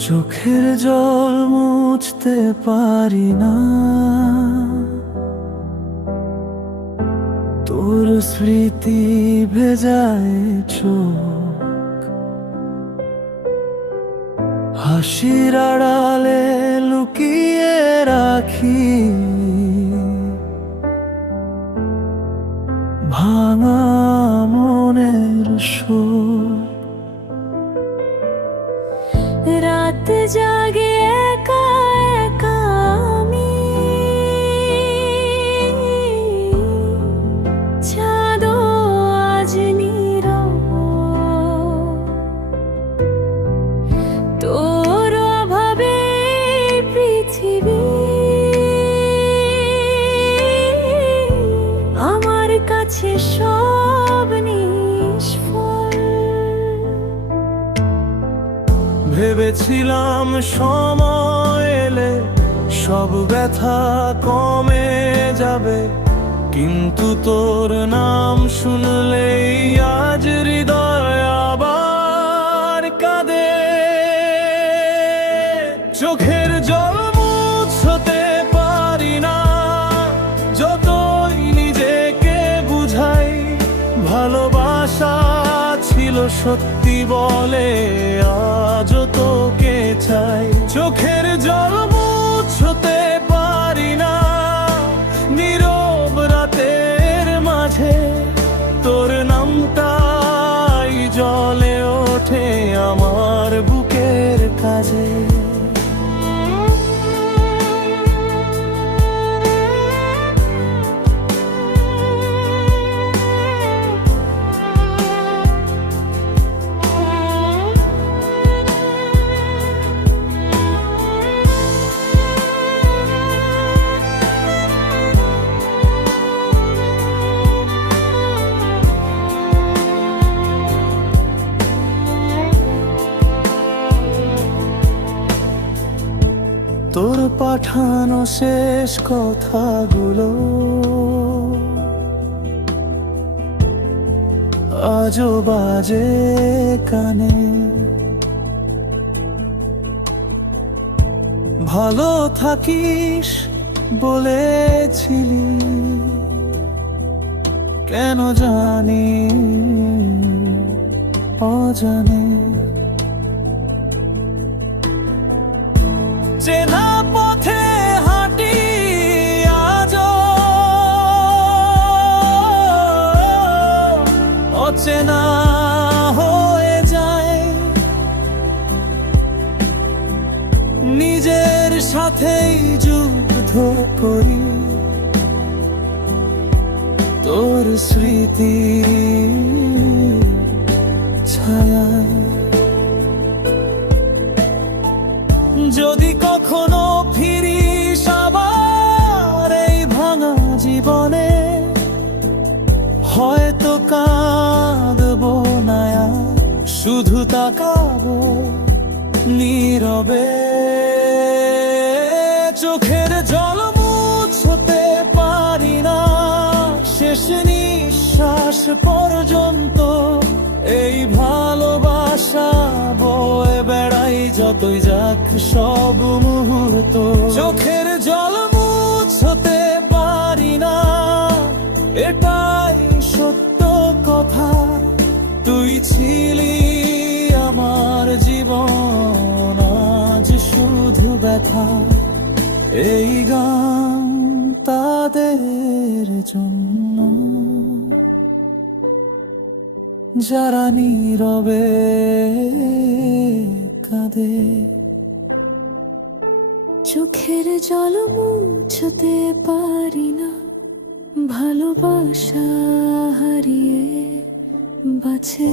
চোখের জল মুছতে পারি না। তোর স্মৃতি ভেজায় চোখ। হাসির আড়ালে লুকিয়ে রাখি। ভাঙা মনের শোক জাগে একা একা আমি। চাঁদও আজ নীরব। তোর ভেবেছিলাম সময় এলে সব ব্যথা কমে যাবে। কিন্তু তোর নাম শুনলেই আজ হৃদয় আবার কাঁদে। চোখের জল মুছতে পারি না, যতই নিজেকে বুঝাই ভালোবাসা ছিল সত্যি বলে আজ তোকে চাই। চোখের জল মুছতে পারি না, নীরব রাতের মাঝে। তোর নামটাই জলে ওঠে আমার বুকের কাজে পাঠানো শেষ কথাগুলো। আজও বাজে কানে। ভালো থাকিস বলেছিলি কেন জানি অজানে। সাথেই যুদ্ধ করি তোর স্মৃতি ছায়ায় যদি কখনো ফিরিস আবার এই ভাঙা জীবনে, হয়তো কাঁদবো না শুধু তাকাবো নীরবে। নিঃশ্বাস পর্যন্ত এই ভালোবাসা বয়ে বেড়াই যতই যাক সব মুহূর্ত। চোখের জল মুছতে পারি না, এটাই সত্য কথা। তুই ছিলি আমার জীবন, আজ শুধু ব্যথা। এই গান যারা নীরবে কাঁদে। চোখের জল মুছতে পারি না ভালোবাসা হারিয়ে বাছে